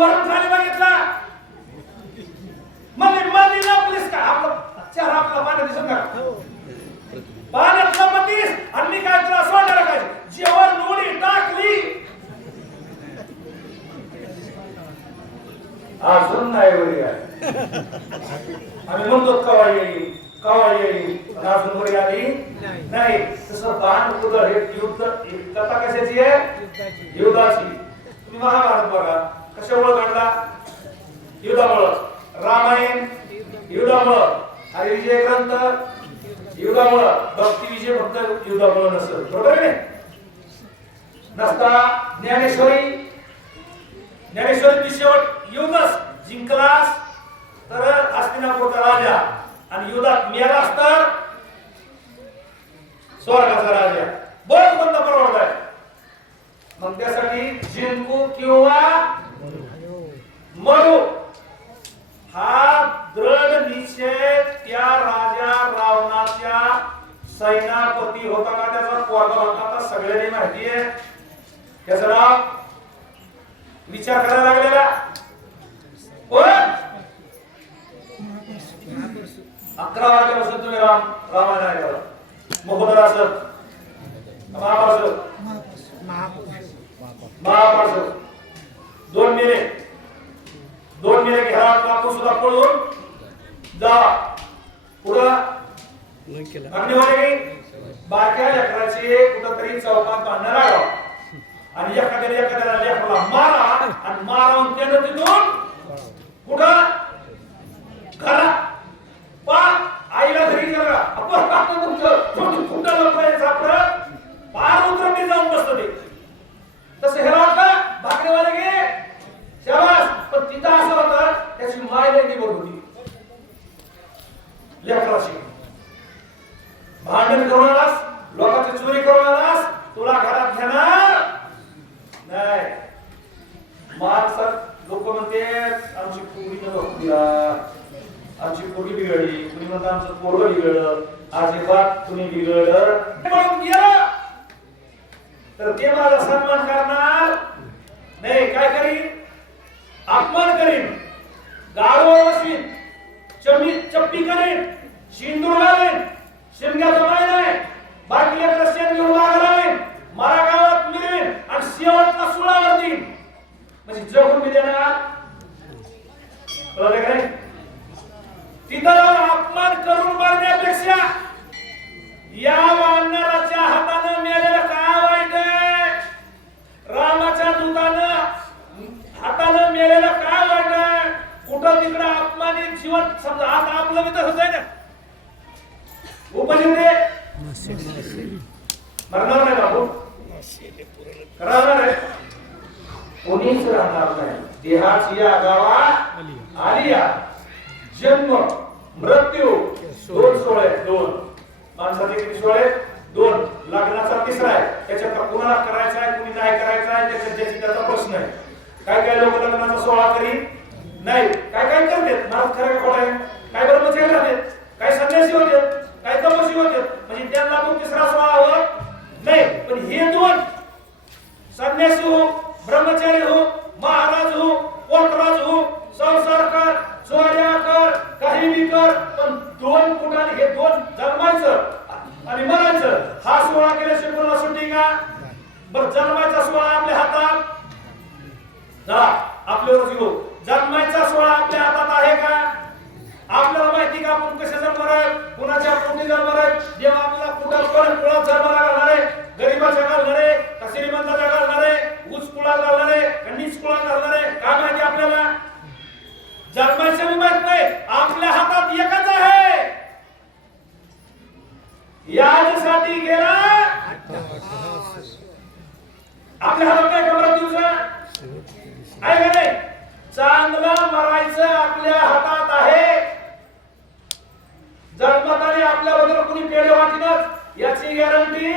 वरून खाली बघितला म्हणजे मध्ये लपलीस का आपलं चार आपला पाण्यात दिसत का पाण्यात लपतीस आणि काय तुला सोडणार काय जेवण उडी टाकली अजून नाही वरी आम्ही म्हणतो कवा येईल अजून वरी आली नाही तसं बाण उदळ हे युद्ध कथा कशाची आहे युद्धाची तुम्ही महाभारत बघा कशामुळे घडला युद्धामुळं रामायण युद्धामुळं आणि विजय ग्रंथ युद्धामुळं भक्ती विजय फक्त युद्धामुळं नसतं बरोबर आहे नसता ज्ञानेश्वरी शेवट युद्धच जिंकलास तर हस्तिनापूरचा राजा आणि युद्धात मेलास तर स्वर्गाचा राजा बरं कोणता परवडत आहे मग त्यासाठी जिंकू किंवा मरू हा दृढ निश्चय त्या राजा रावणाच्या सेनापती होता का त्याचा पोरगा होता का सगळ्यांनी माहिती आहे त्याचं नाव विचार करायला लागलेला कोण 11 वाजल्यापासून तुम्ही रामायण ऐकलं महोदर असत महाभारत 2 महिने घरात कापून सुद्धा पळून जा पुढं अग्निवाणी बारक्या लेकराची कुठंतरी चौकात बांधणार आलो आणि एखाद्याला लेकराला मारा आणि मारावून त्यानं तिथून कुठं घरात आईला घरी गेला आपण तुमचं कुठं लपवायचं आपलं पार उतरणी जाऊन बसतो ते तसं हे वाटलं भाकरीवाले गे शाबास पण तिथं असं होतं त्याची माय नाही निवड होती लेकराची भांडण करून आलास लोकांची चोरी करून आलास तुला घरात घेणार नाही माणसात लोक म्हणते आमची पोरी न आमची पोरगी बिघडली कुणी म्हणतं आमचं पोरगं बिघडलं अजिबात कुणी बिघडलं म्हणून गेलं तर ते माझा सन्मान करणार नाही काय करीन अपमान करीन गाडीवर बसवीन चप्पी करीन शिंदूर घालीन शिमग्याचं माय नाही बाकी लेकरं शेण घेऊन लागलाय मला गावात मिळेल आणि शेवटला सुळावर देईन म्हणजे जगून मी देणार कळलं का नाही तिथं अपमान करून मारण्यापेक्षा या वानराच्या हातानं मेलेलं काय वाईट आहे रामाच्या दूतानं हातानं मेलेलं काय वाईट आहे कुठं तिकडं अपमानित जीवन समजा आता आपलं मी तसंच आहे ना उपजिते मरणार नाही बाबू करणार आहे कोणीच राहणार नाही देहाची या गावा आली या जन्म मृत्यू 2 सोहळे 2 माणसाचे किती सोहळे 2 लग्नाचा तिसरा आहे त्याच्यात कुणाला करायचा आहे कुणी नाही करायचा आहे त्याच्यात त्याचा प्रश्न आहे काय लोक लग्नाचा सोहळा करी नाही काय करतात मला खरं का खोटं आहे काय ब्रह्मचारी राहतात काय संन्यासी होते काय तपस्वी होते म्हणजे त्यांना पण तिसरा सोहळा होत नाही पण हे 2 संन्यासी हो ब्रह्मचारी हो महाराज हो कोतराज हो संसार कर चोऱ्या कर काही बी कर पण 2 फुटाने हे 2 जन्मायचं आणि मरायचं हा सोहळा केल्याशिवाय कोणाला सुट्टी का बरं जन्मायचा सोहळा आपल्या हातात जा आपल्यावर घेऊ जन्मायचा सोहळा आपल्या हातात आहे का आपल्याला माहिती का आपण कसे जन्मणार आहे कुणाच्या पोटी जन्मणार आहे जेव्हा आपल्याला कुणात जन्माला घालणार आहे गरीबाच्या घालणार आहे का श्रीमंताच्या घालणार आहे उच कुळात घालणार आहे का नीच कुळात घालणार आहे काय माहिती आपल्याला जन्माचं बी माहित नाही आपल्या हातात एकच आहे यासाठी गेला आपल्या हातात काय कमरा दिवसा आहे का नाही चांगलं मरायचं आपल्या हातात आहे जन्मात आपल्याबद्दल कुणी पेढे वाटणं याची गॅरंटी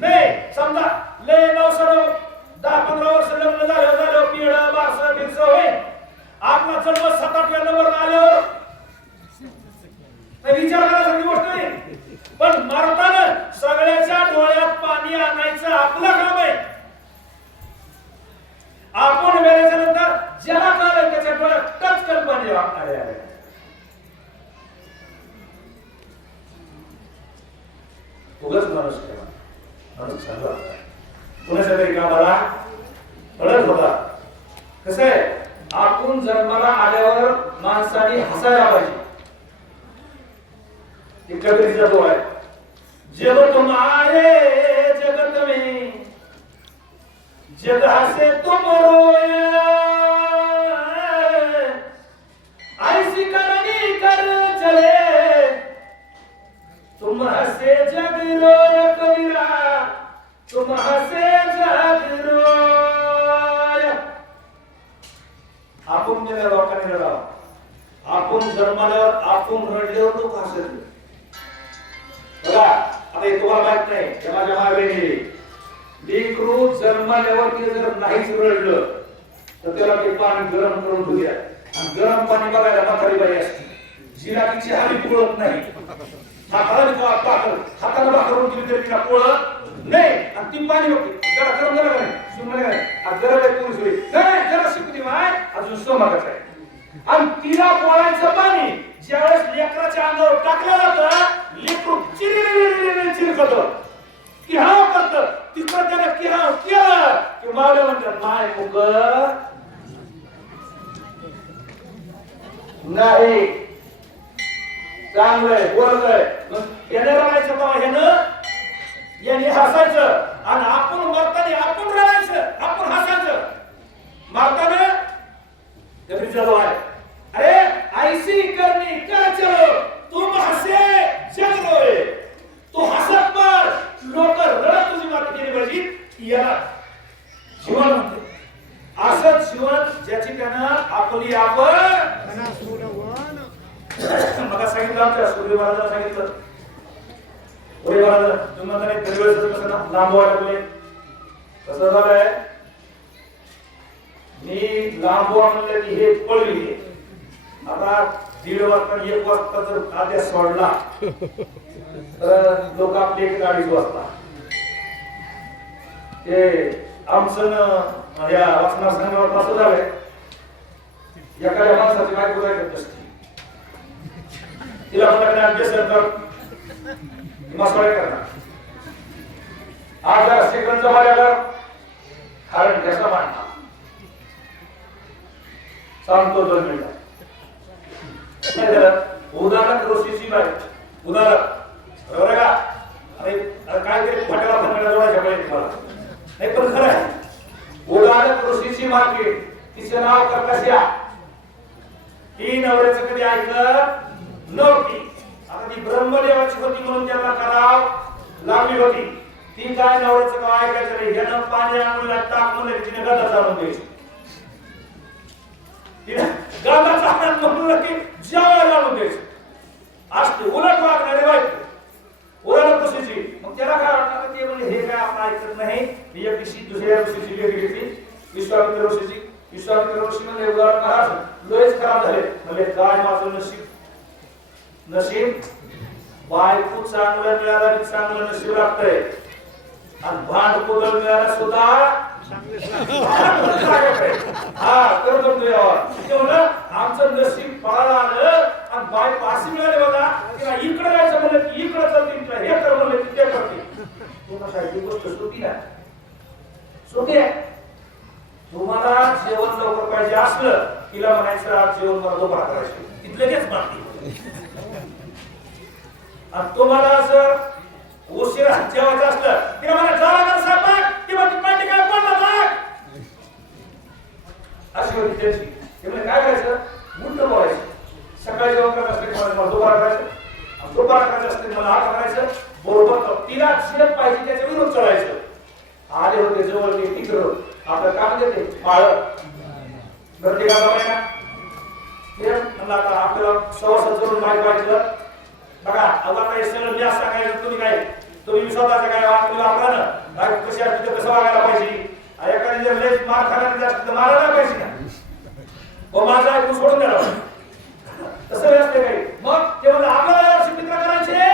नाही समजा लय 9-10-15 वर्ष लग्न झालं पेढ बारसं बिरसं होईल आपला जन्म 7-8व्या नंबर आल्यावर विचार करायसारखी गोष्ट नाही पण मरताना सगळ्याच्या डोळ्यात पाणी आणायचं आपलं काम आहे आपण वेळेच्या नंतर ज्याला म्हणजे अरे अरे उगाच माणूस केला माणूस चांगला होता कुणाच्या तरी कामाला पडत होता कसं आहे आपण जन्माला आल्यावर माणसाने हसायला पाहिजे कबीरचा तो आहे जग तुम आए जगत में जग हसे तुम रोए ऐसी करनी कर चले तुम हसे जग रोए कबीरा तुम हसे जग रोए आपण गेल्या लोकांनी रडावं आपण जन्माल्यावर आपण रडल्यावर लोक हसत बघा आता हे तुम्हाला माहित नाही जेव्हा जेव्हा वेगळी लेकरू जन्माल्यावरती जर नाहीच रडलं तर त्याला ते पाणी गरम करून ठेवूया आणि गरम पाणी बघायला म्हातारी बाई असते जिला तिची हाली पोळत नाही हाताला भाकरून दिली तरी तिला पोळत नाही आणि ती पाणी बघते जरा गरम झालं नाही सुमने काय गरम आहे पुरुष होईल नाही जरा शिकती माय अजून सोमागाच आहे आणि तिला पोळायचं पाणी ज्यावेळेस लेकराच्या अंगावर टाकलं जातं लेकरू चिरकत की हा करत तिकडं त्याला की हा केलं की मावल्या म्हणतात माय मुग नाही चांगलंय बोललंय याने रडायचं बाबा ह्यानं याने हसायचं आणि आपण मरताना आपण रडायचं आपण हसायचं मरताना कबीरचा जो आहे अरे ऐसी करनी कर चलो तुम हसे जग रोए तू हसत मार लोक रडत तुझी मात्र केली पाहिजे याला जीवन म्हणते असंच जीवन ज्याची त्यानं आपली आपण मला सांगितलं आमच्या सूर्य महाराजांना सांगितलं सूर्य महाराज तुम्ही म्हणता नाही दरवेळेस कसं ना लांब वाटले कसं झालंय मी लांब म्हणलं की हे पळली आता 1:30 वाजता 1 वाजता जर आद्या सोडला तर लोक आपली एक गाडी वाजता ते आमचं या वाचनार संघावर असं झालंय एखाद्या माणसाची काय बोलायचं नसते तिला म्हणा अभ्यास कर मसाळे करणार आज जरा सेकंद जमाल्यावर कारण कसा मांडणार सांगतो 2 मिनिटं उदाहरण ऋषीची बाई उदाहरण बरोबर का अरे काहीतरी फटाला फटाला जोडायच्या पाहिजे तुम्हाला नाही पण खरं आहे उदाहरण ऋषीची मार्केट तिचं नाव कर्कशिया ही नवऱ्याचं कधी ऐकलं नव्हती आता ती ब्रह्मदेवाची होती म्हणून त्यांना कराव लागली होती ती काय नवऱ्याचं नाव ऐकायचं नाही ह्यानं पाणी आंघोळीला टाक म्हणलं की तिने गदा जाणून द्यायची गावाचा आनंद म्हणून की जेवायला लावून द्यायचं असते उलट वागणारे बायको उलट कशीची मग त्याला काय वाटतं ते म्हणजे हे काय आपण ऐकत नाही मी एक दिवशी दुसऱ्या ऋषीची भेट घेतली विश्वामित्र ऋषीची विश्वामित्र ऋषी म्हणजे उदाहरण महाराज लयच खराब झाले म्हणजे काय माझं नशीब बायको चांगलं मिळाला की चांगलं नशीब लागतंय आणि भांड कोदळ मिळाला सुद्धा हा तर आमचं नशीब पळाला आलं आणि बायको अशी मिळाली बघा किंवा इकडे जायचं म्हणलं की इकडे चालतील हे कर म्हणलं की ते करतील तुम्हाला ही गोष्ट सोपी ना सोपी आहे तुम्हाला जेवण लवकर पाहिजे असलं तिला म्हणायचं आज जेवण मला दुपार करायचं तिथलं तेच मागते आणि तुम्हाला जर उशिरा जेवायचं असलं तिला मला झाला का साहेब किंवा ती पाठी काय पडला बघ अशी होती त्यांची त्यामुळे काय करायचं उलट बोलायचं सकाळी जेवण करत असते मला दुपार करायचं दुपार करायचं असते मला आठ करायचं बरोबर तिला शिरत पाहिजे त्याच्या विरोध चढायचं आले होते जवळ ते तिकडं आपलं काम देते माळ गर्दी का ना ते म्हणलं आता आपल्याला सवासात जरूर माहिती पाहिजे बघा आता काही सगळं मी असं सांगायचं तुम्ही स्वतःचं काय तुम्ही वापरा ना कशी असते कसं वागायला पाहिजे एखादी जर लेच मार खाण्याने जास्त तर मारायला पाहिजे ना माझा ऐकून सोडून द्यायला तसं असते काही मग ते म्हणजे आपल्याला मित्र करायचे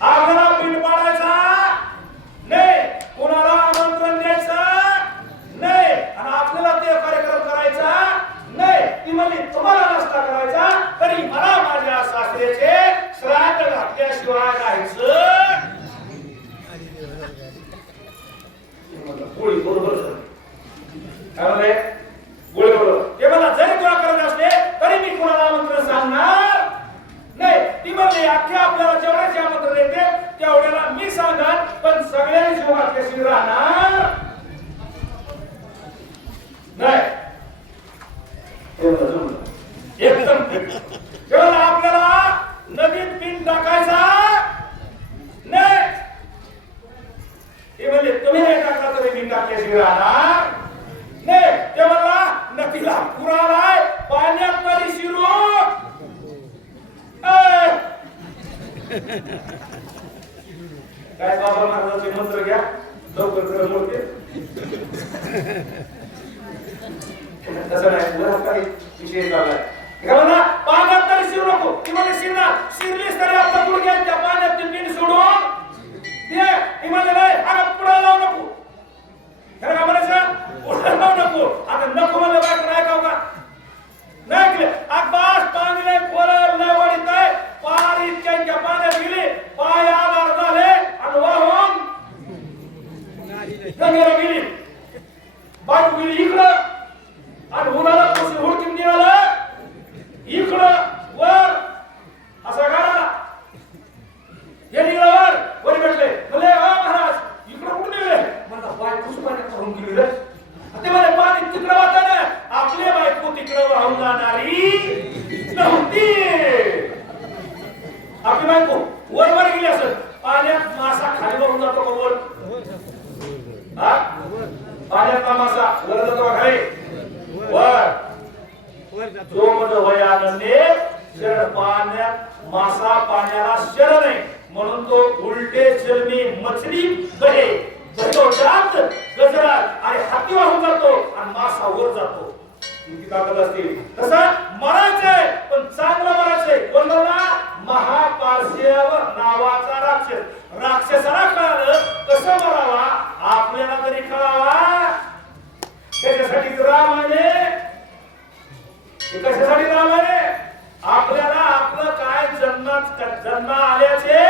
आपल्याला पिंड पाडायचा नाही कोणाला आमंत्रण द्यायचं नाही आणि आपल्याला ते म्हटलं गोळी बरोबर सर काय म्हणले गोळी बरोबर ते मला जरी तुला करत असले तरी मी कुणाला आमंत्रण सांगणार नाही ती म्हणली अख्ख्या आपल्याला जेवढ्याचे आमंत्रण येते तेवढ्याला मी सांगणार पण सगळ्यांनी जीवात कशी राहणार नाही एकदम केवळ आपल्याला नदीत पिन टाकायचा नाही हे म्हणजे तुम्ही नाही टाकला तरी पिन टाकल्याशी राहणार नाही ते म्हणला नदीला पूर आलाय पाण्यात तरी शिरू काय बाबा महाराजांचे मंत्र घ्या लवकर कर मोठे तसं नाही काही विषय चाललाय पाण्यात तरी शिरू नको ती म्हणजे शिरणार शिरलीस तरी आपला गुडघ्याच्या पाण्यात ती पिन सोडून दे ती म्हणजे नाही अगं पुढे लावू नको खरं का म्हणायचं पुढे लावू नको आता नको म्हणलं बायको नाही ऐकाव का नाही ऐकले आकाश पाणी खोल नाही वडीत आहे पार इतक्या पाण्यात गेले पाय आधार झाले आणि वाहून गंगेला गेली बायको गेली इकडं आणि उन्हाला कशी हुडकीन निघाला इकडं वर असा गाडा हे निघाला वर वरी भेटले म्हणले हा महाराज इकडं कुठे निघले म्हणता बायकोच पाण्यात करून गेली रे ते म्हणे पाणी तिकडं वाहताना आपले बायको तिकडं वाहून जाणारी नव्हती आपली बायको वर वर गेली असत पाण्यात मासा खाली वाहून जातो का वर हा पाण्यातला मासा वर जातो का खाली वर जो म्हणजे वयानंदे शरण पाण्यात मासा पाण्याला शरण आहे म्हणून तो उलटे चलनी मछली बहे तो जात गजरा आणि हाती वाहून जातो आणि मासा वर जातो किती ताकद असते तसं मरायचंय पण चांगलं मरायचंय कोणाला महापार्श्व नावाचा राक्षसाला कळालं कसं मरावा आपल्याला तरी कळावा त्याच्यासाठी रामाने कशासाठी रामाने आपल्याला आपलं काय जन्म आल्याचे